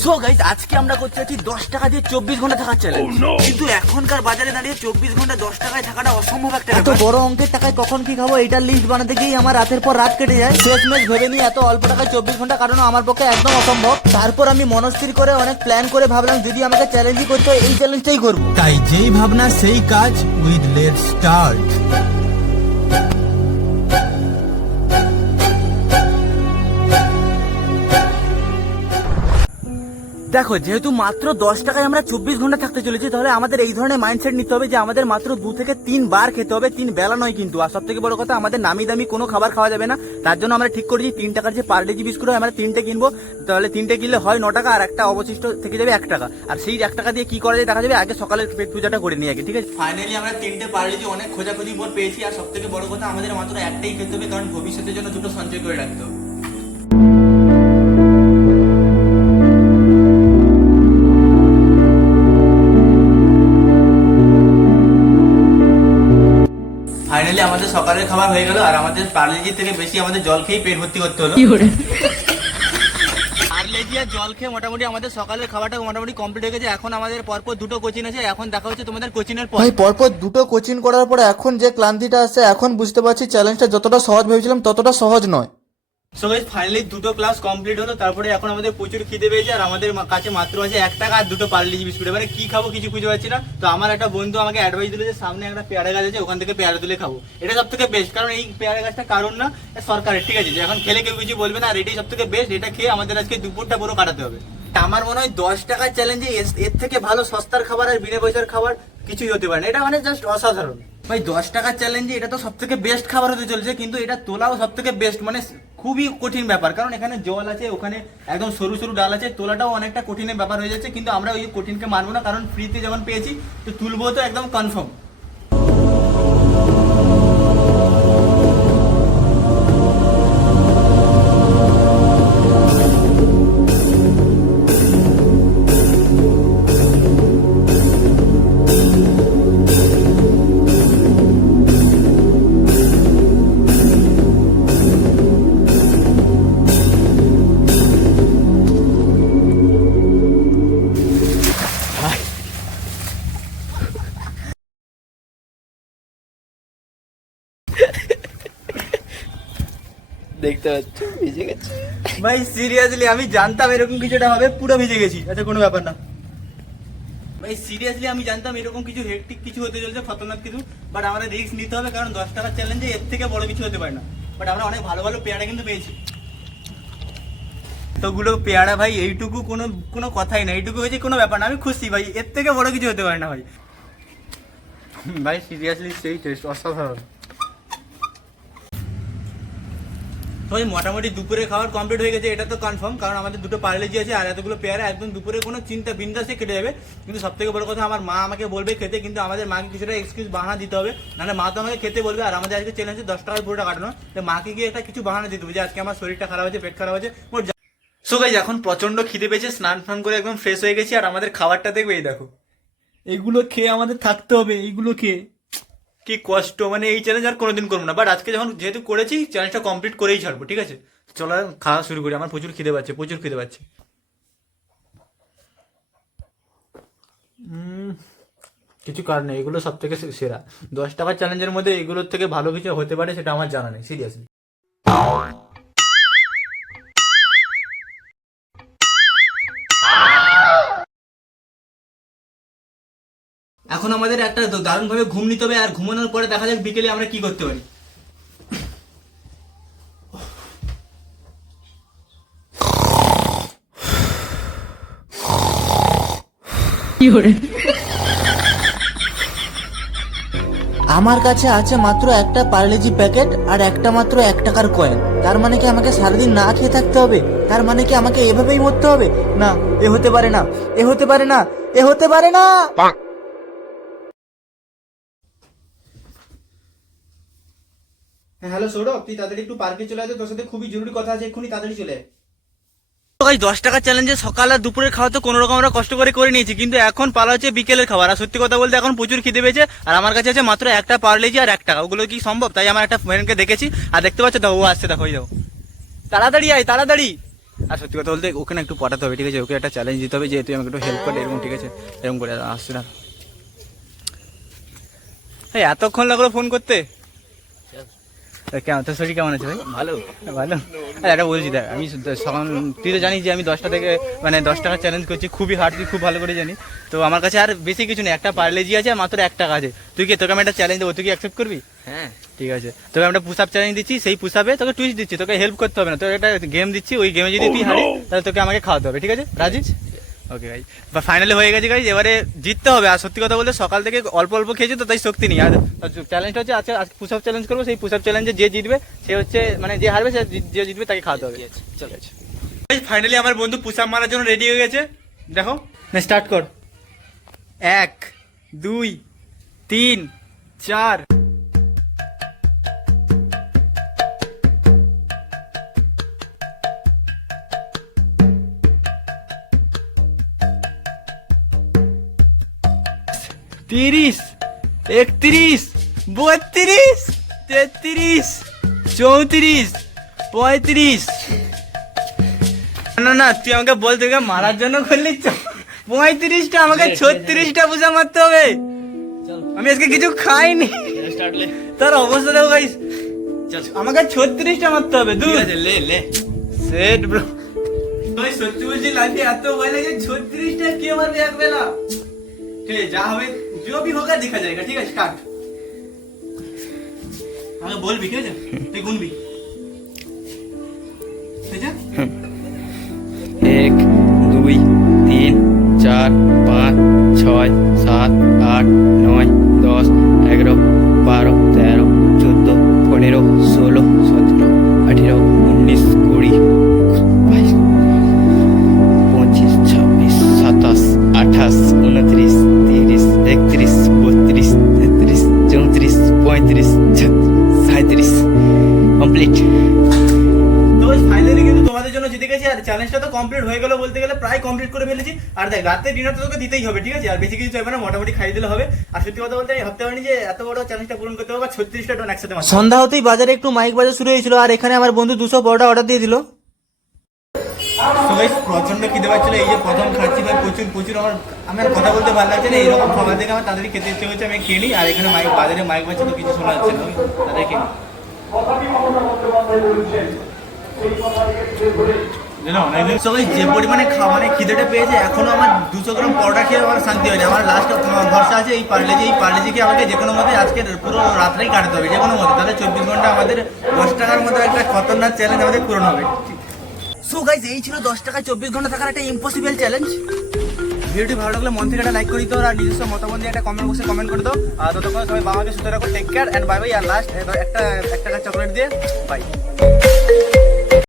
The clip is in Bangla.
সো গাইস আজকে আমরা করতে যাচ্ছি 10 টাকা দিয়ে 24 ঘন্টা থাকার চ্যালেঞ্জ। কিন্তু এখনকার বাজারে দাঁড়িয়ে 24 ঘন্টা 10 টাকায় থাকাটা অসম্ভব একটা এত বড় অঙ্কের টাকায় কখন কি খাবো এটার লিস্ট বানাতে গিয়ে আমার রাতের পর রাত কেটে যায়। শেষমেশ ভেবে নিই এত অল্প টাকায় 24 ঘন্টা কাটানো আমার পক্ষে একদম অসম্ভব। তারপর আমি মনস্থির করে অনেক প্ল্যান করে ভাবলাম যদি আমাকে চ্যালেঞ্জই করতে হয় এই চ্যালেঞ্জটাই করবো। তাই যেই ভাবনা সেই কাজ উইথ লেটস স্টার্ট। দেখো যেহেতু মাত্র 10 টাকায় আমরা 24 ঘন্টা থাকতে চলেছি, তাহলে আমাদের এই ধরনের মাইন্ডসেট নিতে হবে যে আমাদের মাত্র 2 থেকে 3 বার খেতে হবে, 3 বেলা নয় কিন্তু। আর সব থেকে বড় কথা আমাদের নামি দামি কোনো খাবার খাওয়া যাবে না। তার জন্য আমরা ঠিক করেছি 3 টাকার যে পার্লেজি বিস্কুট হয় আমরা 3টে কিনবো। তাহলে 3টে কিনলে হয় 9 টাকা, আর একটা অবশিষ্ট থেকে যাবে 1 টাকা। আর সেই 1 টাকা দিয়ে কি করা যায় দেখা যাবে, আগে সকালের পেট পূজাটা করে নিয়ে আগে, ঠিক আছে? ফাইনালি আমরা 3টে পার্লেজি অনেক খোঁজাখুঁজি পর পেয়েছি। আর সব থেকে বড় কথা আমাদের মাত্র একটাই খেতে হবে, কারণ ভবিষ্যতের জন্য দুটো সঞ্চয় করে রাখতে হবে। ফাইনালি আমাদের সকালের খাবার হয়ে গেল, আর আমাদের পার্লেজি থেকে বেশি আমাদের জল খেয়ে পেট ভর্তি করতে হলো। পার্লেজি আর জল খেয়ে মোটামুটি আমাদের সকালের খাবারটা মোটামুটি কমপ্লিট হয়ে গেছে। এখন আমাদের পরপর দুটো কোচিং আছে, এখন দেখা হচ্ছে তোমাদের কোচিংয়ের পর। ভাই পরপর দুটো কোচিং করার পরে এখন যে ক্লান্তিটা আসছে, এখন বুঝতে পারছি চ্যালেঞ্জটা যতটা সহজ ভেবেছিলাম ততটা সহজ নয়। সো গাইস ফাইনালি দুটো ক্লাস কমপ্লিট হলো। তারপরে এখন আমাদের প্রচুর খিদে পেয়েছে, আর আমাদের কাছে মাত্র আছে 1 টাকা আর দুটো পার্লেজি বিস্কুট। এবারে কি খাবো কিছু খুঁজে পাচ্ছি না। তো আমার একটা বন্ধু আমাকে অ্যাডভাইস দিল যে সামনে একটা পেয়ারা গাছ আছে, ওখান থেকে পেয়ারা তুলে খাবো। এটা সব থেকে বেস্ট, কারণ এই পেয়ারা গাছটা কারণ না সরকারের, ঠিক আছে? যে এখন খেলে কেউ কিছু বলবে না, আর এটাই সব থেকে বেস্ট। এটা খেয়ে আমাদের আজকে দুপুরটা পুরো কাটাতে হবে। আমার মনে হয় 10 টাকার চ্যালেঞ্জে এর থেকে ভালো সস্তার খাবার আর বিনা পয়সার খাবার কিছুই হতে পারে না। এটা মানে জাস্ট অসাধারণ ভাই। 10 টাকার চ্যালেঞ্জে এটা তো সব থেকে বেস্ট খাবার হতে চলেছে, কিন্তু এটা তোলাও সব থেকে বেস্ট, মানে খুবই কঠিন ব্যাপার। কারণ এখানে জল আছে, ওখানে একদম সরু সরু ডাল আছে, তোলাটাও অনেকটা কঠিনের ব্যাপার হয়ে যাচ্ছে। কিন্তু আমরা ওই কঠিনকে মানবো না, কারণ ফ্রিতে যখন পেয়েছি তো তুলবো তো একদম কনফার্ম। দেখতে পাচ্ছ ভিজে গেছে ভাই সিরিয়াসলি আমি জানতাম এরকম কিছুটা হবে, পুরো ভিজে গেছি। আচ্ছা কোনো ব্যাপার না ভাই, সিরিয়াসলি আমি জানতাম এরকম কিছু হেক্টিক কিছু হতে চলছে, খতরনাক কিছু। বাট আমরা রিস্ক নিতে হবে, কারণ 10 টাকার চ্যালেঞ্জে এর থেকে বড় কিছু হতে পারে না। বাট আমরা অনেক ভালো ভালো পেয়ারা কিন্তু পেয়েছি। তোগুলো পেয়ারা ভাই এইটুকু কোনো কথাই না, এইটুকু হয়েছে কোনো ব্যাপার না। আমি খুশি ভাই, এর থেকে বড় কিছু হতে পারে না ভাই। ভাই সিরিয়াসলি সেই টেস্ট অসাধারণ। ওই মোটামুটি দুপুরে খাবার কমপ্লিট হয়ে গেছে, এটা তো কনফার্ম, কারণ আমাদের দুটো পার্লেজি আছে আর এতগুলো পেয়ারা একদম দুপুরে কোনো চিন্তা বিন্দাসে কেটে যাবে। কিন্তু সব থেকে বড় কথা আমার মা আমাকে বলবে খেতে, কিন্তু আমাদের মাকে কিছুটা এক্সকিউজ বাহানা দিতে হবে, নাহলে মা তো আমাকে খেতে বলবে। আর আমাদের আজকে চ্যালেঞ্জ 10 টাকার পুরোটা কাটানো, মাকে গিয়ে একটা কিছু বাহানা দিতে হবে যে আজকে আমার শরীরটা খারাপ আছে, পেট খারাপ আছে। সো গাইস এখন প্রচন্ড খিদে পেয়েছে, স্নান ফান করে একদম ফ্রেশ হয়ে গেছি। আর আমাদের খাবারটা দেখবে, এই দেখো, এইগুলো খেয়ে আমাদের থাকতে হবে। এইগুলো খেয়ে কি কষ্ট, মানে এই চ্যালেঞ্জ আর কোনোদিন করবো না। বাট আজকে যখন যেহেতু করেছি চ্যালেঞ্জটা কমপ্লিট করেই ছাড়বো, ঠিক আছে? চলো খাওয়া শুরু করি, আমার প্রচুর খিদে পাচ্ছে, প্রচুর খিদে পাচ্ছে। কিছু কারণ নেই, এগুলো সব থেকে সেরা। 10 টাকার চ্যালেঞ্জের মধ্যে এগুলোর থেকে ভালো কিছু হতে পারে সেটা আমার জানা নেই, সিরিয়াসলি। এখন আমাদের একটা দারুণ ভাবে ঘুম নিতে হবে, আর ঘুমানোর পরে দেখা যাক বিকেলে আমরা কি করতে পারি। আমার কাছে আছে মাত্র একটা পার্লেজি প্যাকেট আর একটা মাত্র 1 টাকার কয়েন। তার মানে কি আমাকে সারাদিন না খেয়ে থাকতে হবে? তার মানে কি আমাকে এভাবেই মরতে হবে? না, এ হতে পারে না, এ হতে পারে না, এ হতে পারে না। হ্যালো সৌরভ, তুই তাড়াতাড়ি একটু পার্কে চলে আসে, তোর সাথে খুবই জরুরি কথা আছে, এক্ষুনি তাড়াতাড়ি চলে আয়। 10 টাকা চ্যালেঞ্জে সকাল আর দুপুরের খাওয়া তো কোনো রকম আমরা কষ্ট করে নিয়েছি, কিন্তু এখন পালা হচ্ছে বিকেলের খাবার। আর সত্যি কথা বলতে এখন প্রচুর খিদে পেয়েছে, আর আমার কাছে আছে মাত্র একটা পার্লেজি আর 1 টাকা। ওগুলো কি সম্ভব? তাই আমার একটা ফ্রেন্ডকে দেখেছি, আর দেখতে পাচ্ছ তো ও আসছে, দেখো, ওই যাও, তাড়াতাড়ি আয় তাড়াতাড়ি। আর সত্যি কথা বলতে ওকে না একটু পটাতে হবে, ঠিক আছে? ওকে একটা চ্যালেঞ্জ দিতে হবে যে তুই আমাকে একটু হেল্প কর এরকম, ঠিক আছে? এরকম করে আসছে না। এই এতক্ষণ লাগলো ফোন করতে? কেমন তোর শরীর কেমন আছে ভাই? ভালো ভালো। আরে একটা বলছি দেখ, আমি সকাল তুই তো জানিস যে আমি 10টা থেকে মানে 10 টাকা চ্যালেঞ্জ করছি, খুবই হার্ড, তুই খুব ভালো করে জানি। তো আমার কাছে আর বেশি কিছু নেই, একটা পার্লেজি আছে আর মাত্র 1 টাকা আছে। তুই কি তোকে আমি একটা চ্যালেঞ্জ দেবো, তুই কি অ্যাকসেপ্ট করবি? হ্যাঁ ঠিক আছে, তোকে আমি একটা পুশ আপ চ্যালেঞ্জ দিচ্ছি, সেই পুশ আপে তোকে টুইস্ট দিচ্ছি, তোকে হেল্প করতে হবে না, তোকে একটা গেম দিচ্ছি, ওই গেমে যদি তুই হারিস তাহলে তোকে আমাকে খাওয়াতে হবে, ঠিক আছে? রাজি? ওকে গাইজ, বা ফাইনালি হয়ে গেছে গাইজ, এবারে জিততে হবে। আর সত্যি কথা বলতে সকাল থেকে অল্প অল্প খেয়েছি তো তাই শক্তি নেই। আর চ্যালেঞ্জটা হচ্ছে আজকে পুশ আপ চ্যালেঞ্জ করবো, সেই পুশ আপ চ্যালেঞ্জে যে জিতবে সে হচ্ছে মানে যে হারবে সে যে জিতবে তাকে খাওয়াতে হবে। ঠিক আছে, ফাইনালি আমার বন্ধু পুশ আপ মারার জন্য রেডি হয়ে গেছে, দেখো না, স্টার্ট কর। 1 2 3 4। তিরিশ, 31, 32, 33, 34, 35। না না, তুই আমাকে বল, তুই মারার জন্য করলি 35টা, আমাকে 36টা পূজা মারতে হবে। আমি আজকে কিছু খাইনি, তার অবস্থা দেখো গাইস, আমাকে 36টা মারতে হবে। লে সেট ব্রো, ভাই সত্যি বলছি লাইফে এত ভয় লাগে, 36টা কে মারবে এক বেলা? ঠিক আছে, যা হবে जो भी होगा देखा जाएगा, ठीक है? स्टार्ट, हमें बोल भी, ठीक है? ते गुण भी, ठीक है? 1 2 3 4 5 6 7 8 9 10 11 12 13 14 15 16 17 18 19 20 22 25 26 27 28 29 30 31 32 33 34 35 36 কমপ্লিট। তো ফাইনালি কিন্তু তোমাদের জন্য জিতে গেছি, আর চ্যালেঞ্জটা তো কমপ্লিট হয়ে গেল বলতে গেলে, প্রায় কমপ্লিট করে ফেলেছি। আর দেখ, রাতে ডিনার তো তোকে দিতেই হবে, ঠিক আছে? আর বেশি কিছু চাইবে না, মোটামুটি খাইয়ে দিলে হবে। আর সত্যি কথা বলতে আমি ভাবতে পারিনি যে এত বড় চ্যালেঞ্জটা পূরণ করতে হবে, 36টা টোন একসাথে মারতে হবে। সন্ধ্যা হতেই বাজারে একটু মাইক বাজা শুরু হয়েছিল, আর এখানে আমার বন্ধু 200 পরোটা অর্ডার দিয়ে দিল। তো গাইস প্রচন্ড খিদে পাচ্ছিল, এই যে প্রথম খাচ্ছি ভাই, প্রচুর প্রচুর আমার কথা বলতে ভালো লাগছে না, এরকম সকাল থেকে আমার তাড়াতাড়ি খেতে ইচ্ছে হচ্ছে, আমি খেয়ে নিই। আর এখানে মাইক বাজারে মাইক বাজছে তো কিছু শোনা যাচ্ছে না, তাদের খেয়ে যে পরিমাণে মানে খিদেটা পেয়েছে, এখনো আমার 200 গ্রাম পরোটা খেয়ে আমার শান্তি হয়নি। আমার লাস্ট ভরসা আছে এই পার্লেজিকে আমাকে যে কোনো মতে আজকে পুরো রাত্রেই কাটাতে হবে, যে কোনো মতে, তাহলে 24 ঘন্টা আমাদের 10 টাকার মতো একটা খতরনাক চ্যালেঞ্জ আমাদের পূরণ হবে। সো গাইস, এই ছিল 10 টাকায় 24 ঘন্টা থাকার একটা ইম্পসিবল চ্যালেঞ্জ। ভিডিওটি ভালো লাগলে মন থেকে একটা লাইক করে দিও, আর নিজস্ব মতামত দিয়ে একটা কমেন্ট বক্সে কমেন্ট করে দাও। আর ততক্ষণ সবাই বাবাকে সুস্থ রাখো, take care and bye bye. আর লাস্ট একটা চকলেট দিয়ে বাই।